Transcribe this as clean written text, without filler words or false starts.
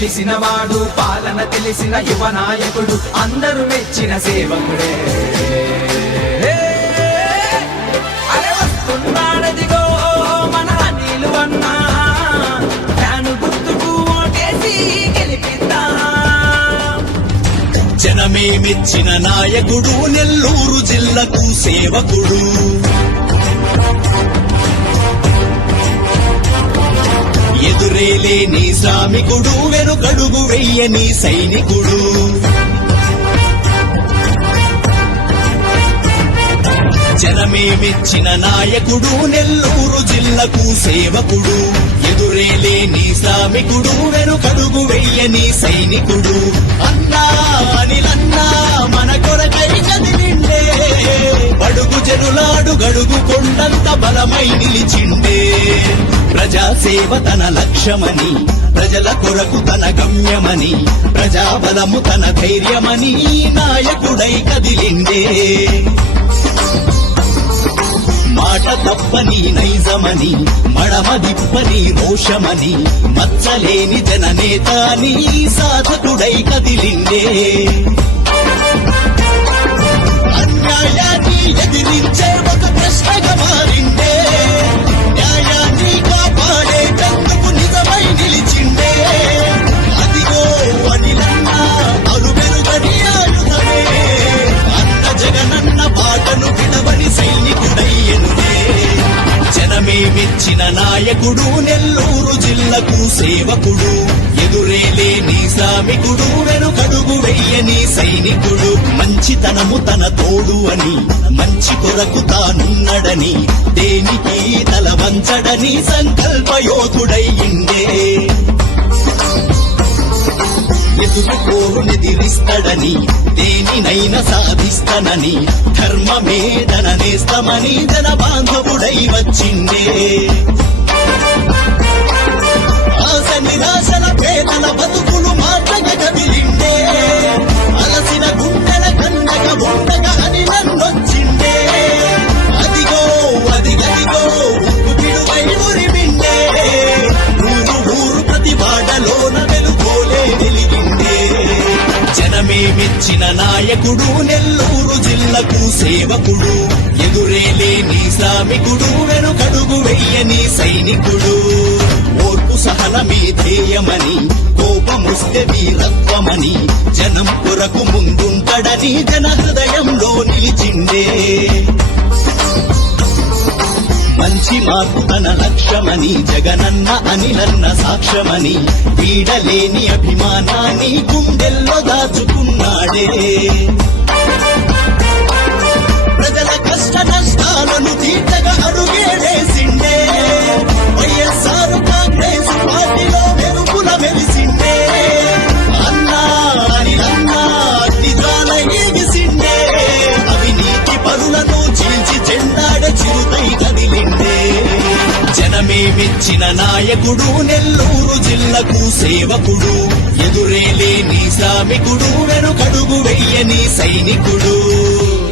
తెలిసిన వాడు పాలన తెలిసిన యువ నాయకుడు అందరూ మెచ్చిన సేవకుడే అరే వస్తున్నాడదిగో మన అనిలు అన్నా ఫ్యాను గుర్తుకు ఓటేసి గెలిపిద్దాం జనమే మెచ్చిన నాయకుడు నెల్లూరు జిల్లాకు సేవకుడు ఎదురేలేని శ్రామికుడు వెనుకడుగు వెయ్యని సైనికుడు జనమే మెచ్చిన నాయకుడు నెల్లూరు జిల్లాకు సేవకుడు ఎదురేలేని శ్రామికుడు వెనుకడుగు వెయ్యని సైనికుడు అన్నా అనిలన్నా మన కొరకై కదిలిండే బడుగు జనులాడు గడుగు కొండంత బలమై నిలిచిండే ప్రజాసేవ తన లక్ష్యమని ప్రజల కొరకు తన గమ్యమని ప్రజాబలము తన ధైర్యమని నాయకుడై కదిలిండే మాట తప్పని నైజమని మడమ దిప్పని రోషమని మచ్చలేని జననేత అని సాధకుడై కదిలిండే అన్యాయాన్ని ఎదిరించే ఒక ప్రశ్నగా మారిండే న్యాయాన్ని కాపాడేటందుకు నిజమై నిలిచిండే అదిగో అనిలన్నా అలుబెరుగని ఆయుధమే అన్న జగనన్న బాటను విడవని సైనికుడయ్యనుడే జనమే మెచ్చిన నాయకుడు నెల్లూరు జిల్లాకు సేవకుడు ఎదురేలేని శ్రామికుడు వెనుకడుగు వెయ్యని సైనికుడు మంచితనము తన తోడు అని మంచి కొరకు తానున్నడని దేనికి తల వంచడని సంకల్పయోధుడయ్యిండే ఎదురుకోరునెదిరిస్తాడని దేనినైనా సాధిస్తానని ధర్మమే తన నేస్తమని జన బాంధవుడై వచ్చిండే ఆశ నిరాశల పేదల బతుకులు మాటగా కదిలిండే అలసిన గుండెల కన్నగ ఉండగా అని నన్నొచ్చిండే అదిగో అదిగదిగో ఉప్పు పిడువై ఉరిమిండే ఊరు ఊరు ప్రతి వాడలోన వెలుగోలే వెలిగిండే జనమే మెచ్చిన నాయకుడు నెల్లూరు జిల్లాకు సేవకుడు ఎదురేలేని శ్రామికుడు వెనుకడుగు వెయ్యని సైనికుడు ఓర్పు సహనమే ధ్యేయమని కోపముస్తే వీరత్వమని జనం కొరకు ముందుంటడని జన హృదయంలో నిలిచిండే మంచి మార్పు తన లక్ష్యమని జగనన్న అనిలన్న సాక్ష్యమని వీడలేని అభిమానాన్ని గుండెల్లో దాచుకున్నాడే ప్రజల కష్ట నష్టాలను తీర్చగా అడుగేసిండే వైఎస్ఆర్ కాంగ్రెస్ పార్టీలో వెలుగుల వెలిసిండే అన్నా అనిలన్నా నిజాల ఏగిసిండే అవినీతి పరులను చీల్చి చెండాడే చిరుతై కదిలిండే జనమే మెచ్చిన నాయకుడు నెల్లూరు జిల్లాకు సేవకుడు ఎదురేలేని శ్రామికుడు వెనుకడుగు వెయ్యని సైనికుడు